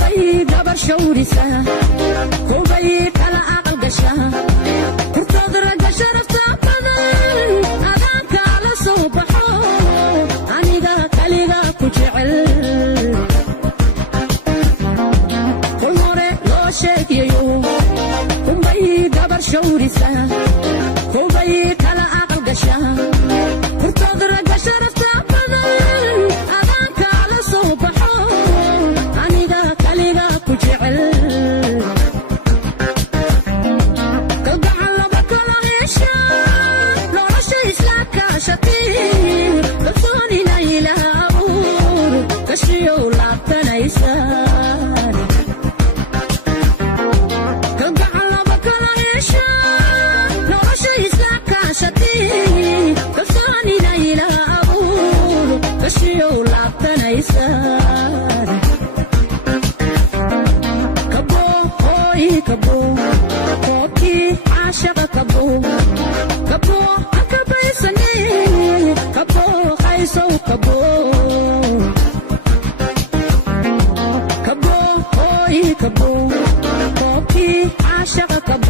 gabar shawrisa kubay kala aqal gasha kurtood raga sharafta badan adaan kala soo baxo aniga kaliga ku jecel kul hore loo sheegayo kubay gabar shawrisa kubay kala aqal gasha kurtood raga sharafta badan adaan kala soo baxo aniga kaliga ku jecel kalgacal laba kala hesha nolosha isla kaashatay kalsoonina ilaha abuur kashiyow laabtanaysaan kalgacal laba kala hesha nolosha isla kaashatay kalsoonina ilaha abuur kashiyow laabtanaysaan kabo koobkii caashaqa kabo akabaysane kabo qaysow kabo koobkii caashaqa kabo